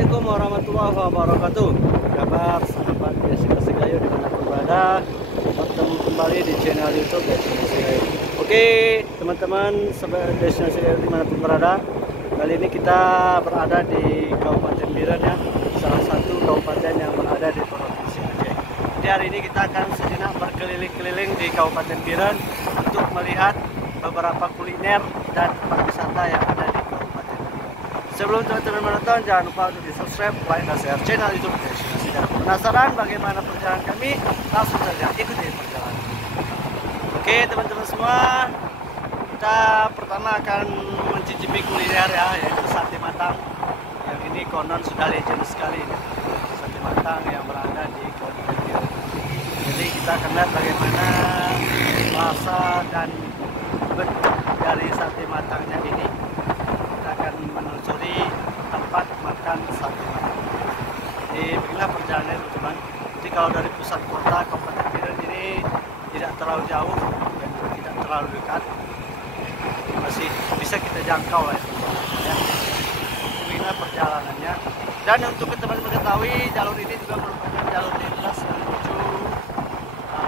Assalamualaikum warahmatullahi wabarakatuh. Kabar sahabat Destinasi Segayo dimanapun berada, bertemu kembali di channel YouTube Destinasi Segayo. Oke teman-teman sahabat Destinasi Segayo dimanapun berada, kali ini kita berada di Kabupaten Biren ya, salah satu kabupaten yang berada di Provinsi Aceh. Jadi hari ini kita akan sejenak berkeliling-keliling di Kabupaten Biren untuk melihat beberapa kuliner dan tempat wisata yang ada di Kabupaten Biren. Sebelum teman-teman menonton, jangan lupa untuk di subscribe, like, dan share channel YouTube Destinasi Segayo. Penasaran bagaimana perjalanan kami? Langsung saja ikuti perjalanan. Oke teman-teman semua, kita pertama akan mencicipi kuliner ya, yaitu sate matang. Yang ini konon sudah legend sekali, sate matang yang berada di Kabupaten Biren. Jadi kita akan lihat bagaimana rasa dan bentuk dari sate matangnya ini. Kita akan menelusuri tempat makan sate matang. Jadi beginilah perjalanan teman-teman. Jadi kalau dari pusat kota Kabupaten Biren ini tidak terlalu jauh dan tidak terlalu dekat, masih bisa kita jangkau lah ya. Beginilah perjalanannya. Dan untuk teman-teman ketahui, jalur ini juga merupakan jalur lintas menuju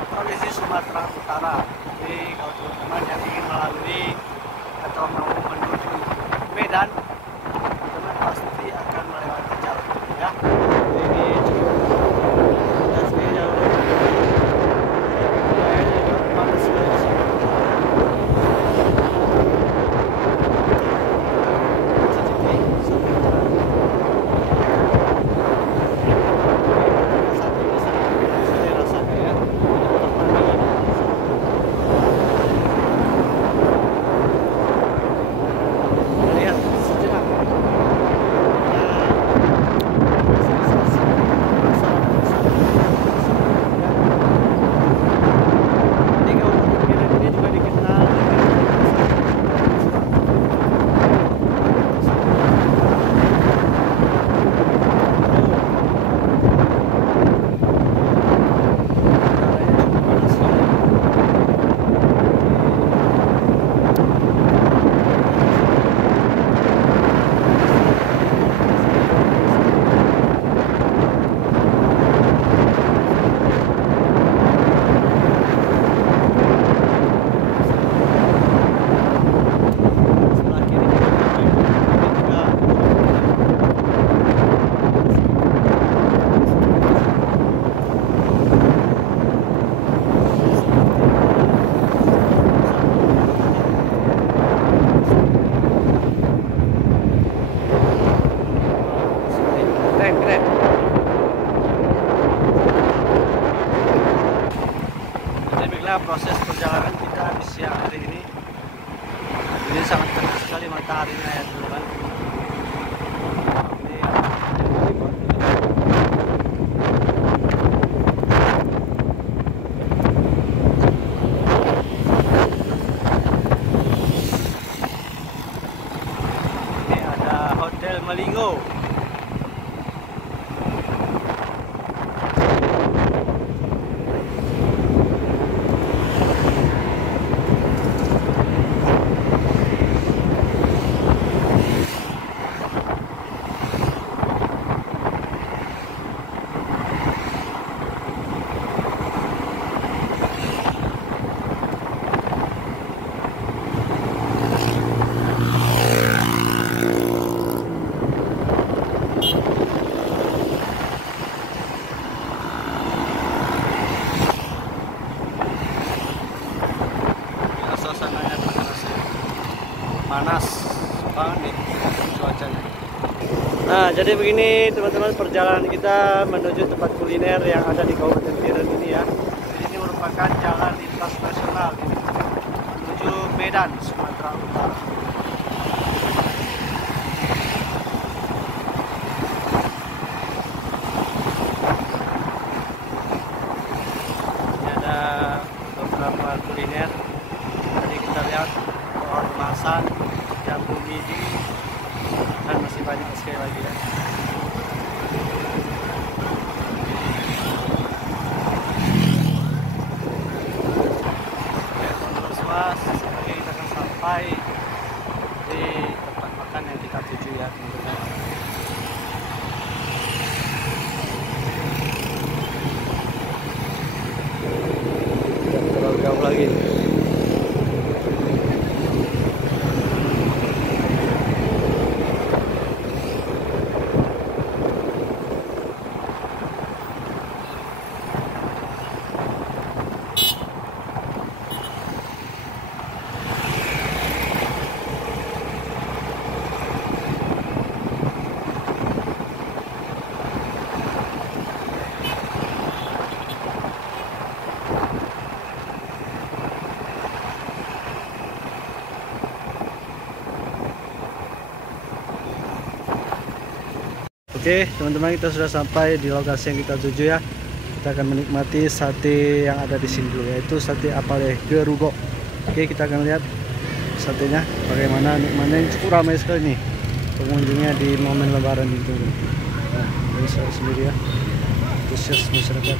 Provinsi Sumatera Utara. Jadi kalau teman-teman yang ingin melalui atau mau menuju Medan, teman pasti akan melewati jalur ini ya. Ini cukup lintas di jalur ini. Kayaknya juga panas sekali di sini. Proses perjalanan kita di siang hari ini sangat terik sekali mataharinya ya teman-teman. Ini ada Hotel Melingo. Panas banget nih cuacanya. Nah jadi begini teman-teman perjalanan kita menuju tempat kuliner yang ada di Kabupaten Biren ini ya. Ini merupakan jalan lintas nasional ini, menuju Medan, Sumatera Utara. Ini ada beberapa kuliner. Tadi kita lihat pohon masan, jambu midi, dan masih banyak sekali lagi ya. Oke teman-teman semua, sekarang kita akan sampai di tempat makan yang kita tuju ya teman-teman. Oke teman-teman, kita sudah sampai di lokasi yang kita tuju ya. Kita akan menikmati sate yang ada di sini dulu, yaitu sate apale Gerugo. Oke, kita akan lihat satenya bagaimana nikmatnya. Cukup ramai sekali nih pengunjungnya di momen lebaran itu. Nah, ini saya sendiri ya, antusias masyarakat.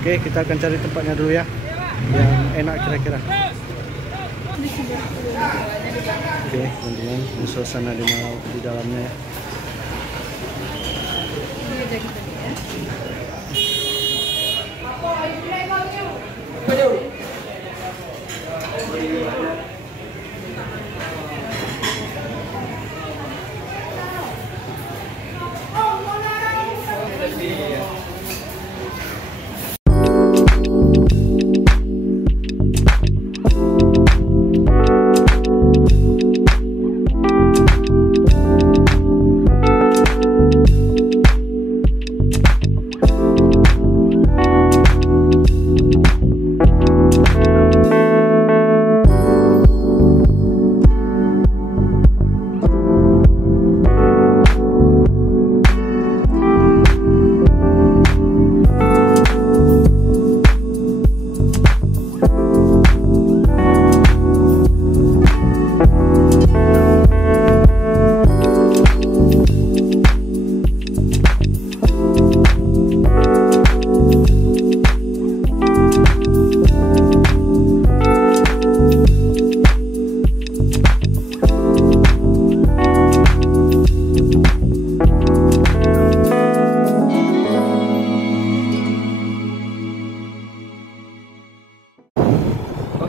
Oke, kita akan cari tempatnya dulu ya, yang enak kira-kira. Oke teman-teman, ini suasana di dalamnya ya.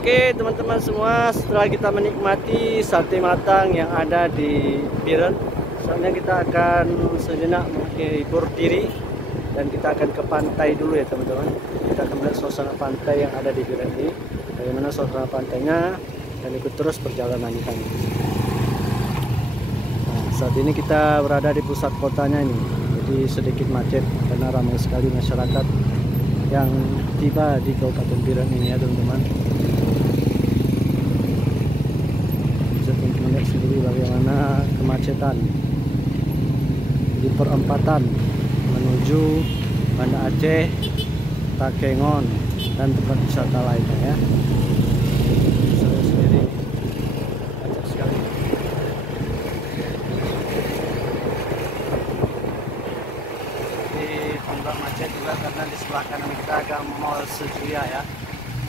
Oke teman-teman semua, setelah kita menikmati sate matang yang ada di Biren, soalnya kita akan sejenak menghibur diri dan kita akan ke pantai dulu ya teman-teman. Kita akan melihat suasana pantai yang ada di Biren ini, bagaimana suasana pantainya, dan ikut terus perjalanan kami. Nah, saat ini kita berada di pusat kotanya ini, jadi sedikit macet karena ramai sekali masyarakat yang tiba di Kabupaten Biren ini ya teman-teman. Melihat sendiri bagaimana kemacetan di perempatan menuju Banda Aceh, Takengon, dan tempat wisata lainnya ya. Saya sendiri macet sekali. Di tempat macet juga karena di sebelah kanan kita ada Mall Sejuya ya.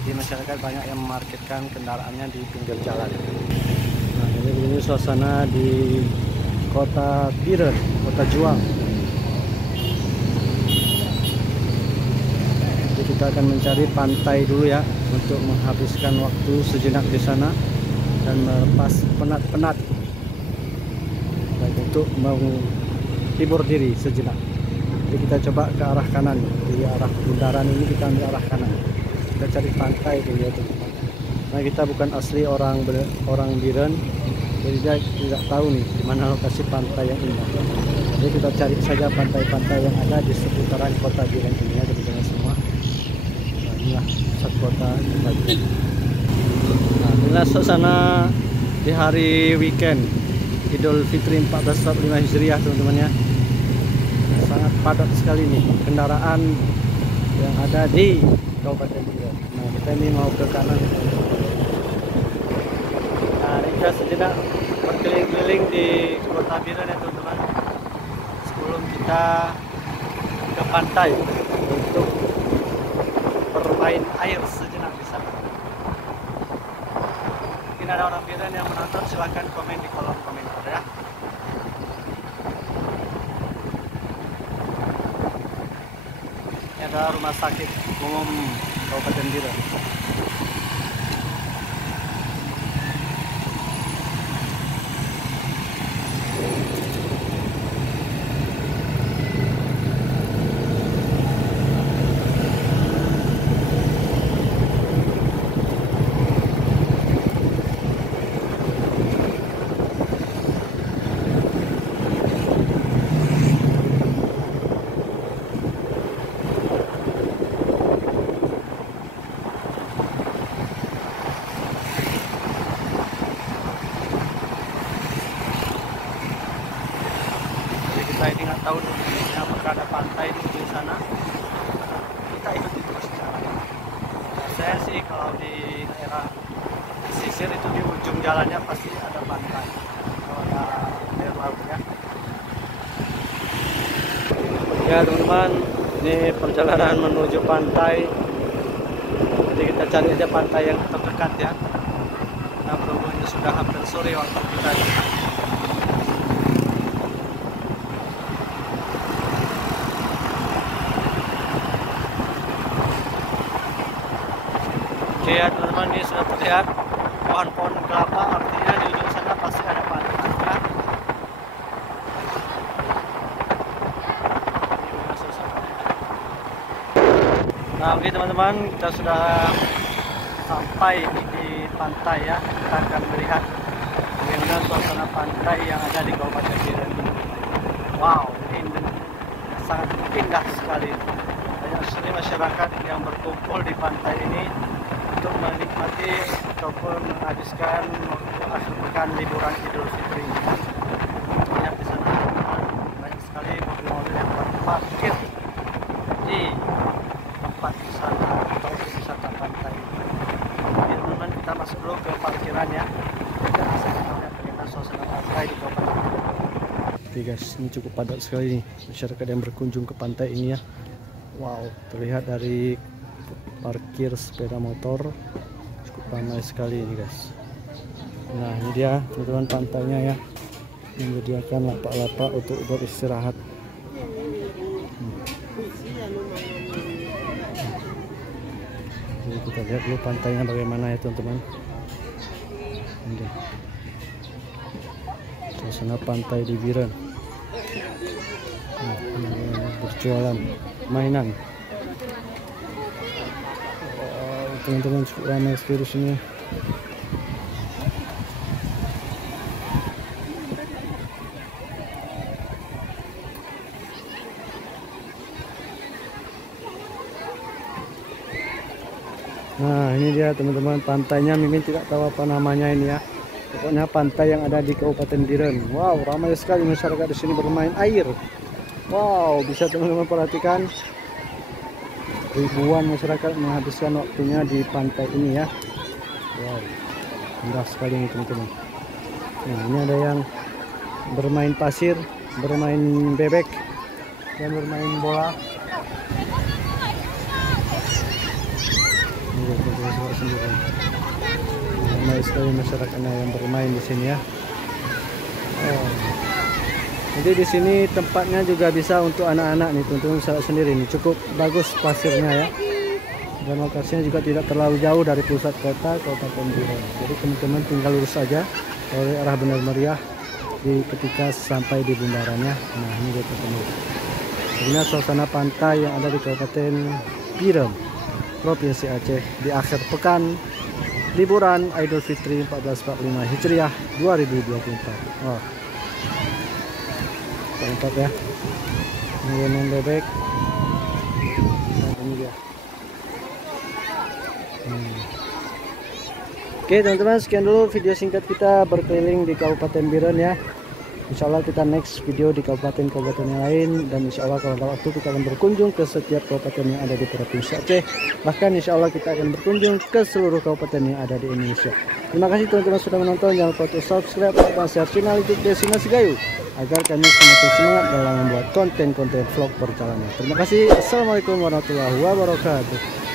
Di masyarakat banyak yang memarkirkan kendaraannya di pinggir jalan. Nah, ini suasana di kota Biren, kota Juang. Jadi kita akan mencari pantai dulu ya, untuk menghabiskan waktu sejenak di sana dan melepas penat-penat, dan untuk menghibur diri sejenak. Jadi kita coba ke arah kanan, di arah bundaran ini kita ambil arah kanan. Kita cari pantai dulu ya teman-teman. Nah, kita bukan asli orang Biren, jadi dia tidak tahu nih di mana lokasi pantai yang indah. Jadi kita cari saja pantai-pantai yang ada di seputaran kota Biren ini ya teman-teman semua. Nah, inilah pusat kota Biren. Nah, inilah suasana di hari weekend Idul Fitri 1445 Hijriah teman-teman ya. Sangat padat sekali nih kendaraan yang ada di Kabupaten Biren. Nah, kita ini mau ke kanan. Nah, kita sejenak berkeliling-keliling di kota Biren ya teman-teman, sebelum kita ke pantai untuk bermain air sejenak di sana. Mungkin ada orang Biren yang menonton, silahkan komen di kolom komentar ya. Ini ada rumah sakit umum Kabupaten Biren. saya tidak tahu dulunya apakah ada pantai di ujung sana. Kita ikuti terus jalan. Nah, saya sih kalau di daerah pesisir itu di ujung jalannya pasti ada pantai. Kalau ada air laut ya. Ya teman-teman, ini perjalanan menuju pantai. Jadi kita cari aja pantai yang terdekat ya. Nah berhubungnya sudah hampir sore waktu kita. Oke ya teman-teman, ini sudah terlihat pohon-pohon kelapa, artinya di ujung sana pasti ada pantai ya. Nah oke teman-teman, kita sudah sampai di pantai ya. Kita akan melihat bagaimana suasana pantai yang ada di Kabupaten Biren. Wow, ini sangat indah sekali. Banyak sekali masyarakat yang berkumpul di pantai ini untuk menikmati ataupun menghabiskan akhir pekan liburan Idul Fitri. Lihat di sana banyak sekali mobil-mobil yang berparkir di tempat wisata atau wisata pantai. Jadi teman-teman, kita masuk dulu ke parkirannya. Kita bisa lihat bagaimana suasana pantai di Kabupaten. Oke guys, ini cukup padat sekali nih masyarakat yang berkunjung ke pantai ini ya. Wow, terlihat dari parkir sepeda motor cukup ramai sekali ini guys. Nah ini dia teman-teman pantainya ya, menyediakan lapak-lapak untuk beristirahat. Jadi kita lihat dulu pantainya bagaimana ya teman-teman. Ini suasana pantai di Biren. Nah, berjualan mainan. Teman-teman cukup ramai sekali di sini. Nah ini dia teman-teman pantainya, Mimin tidak tahu apa namanya ini ya. Pokoknya pantai yang ada di Kabupaten Biren. Wow, ramai sekali masyarakat di sini bermain air. Wow, bisa teman-teman perhatikan. Ribuan masyarakat menghabiskan waktunya di pantai ini ya. Wow, indah sekali ini teman-teman. Nah ini ada yang bermain pasir, bermain bebek, dan bermain bola. Ramai sekali masyarakatnya yang bermain di sini ya. Oh. Jadi di sini tempatnya juga bisa untuk anak-anak nih teman-teman, bisa sendiri nih, cukup bagus pasirnya ya. Dan lokasinya juga tidak terlalu jauh dari pusat kota Kabupaten Biren. Jadi teman-teman tinggal lurus saja dari arah Benar Meriah ketika sampai di bundarannya. Nah ini dia teman-teman. Ini suasana pantai yang ada di Kabupaten Biren, Provinsi Aceh di akhir pekan liburan Idul Fitri 1445 Hijriah 2024. Oh. Mantap ya. Ini bebek. Nah, ini dia. Oke teman-teman, sekian dulu video singkat kita berkeliling di Kabupaten Biren ya. Insya Allah kita next video di kabupaten-kabupaten yang lain, dan insya Allah kalau ada waktu kita akan berkunjung ke setiap kabupaten yang ada di Provinsi Aceh. Bahkan insya Allah kita akan berkunjung ke seluruh kabupaten yang ada di Indonesia. Terima kasih teman-teman sudah menonton. Jangan lupa untuk subscribe dan share channel YouTube Destinasi Gayo agar kami semakin semangat dalam membuat konten-konten vlog perjalanan. Terima kasih. Assalamualaikum warahmatullahi wabarakatuh.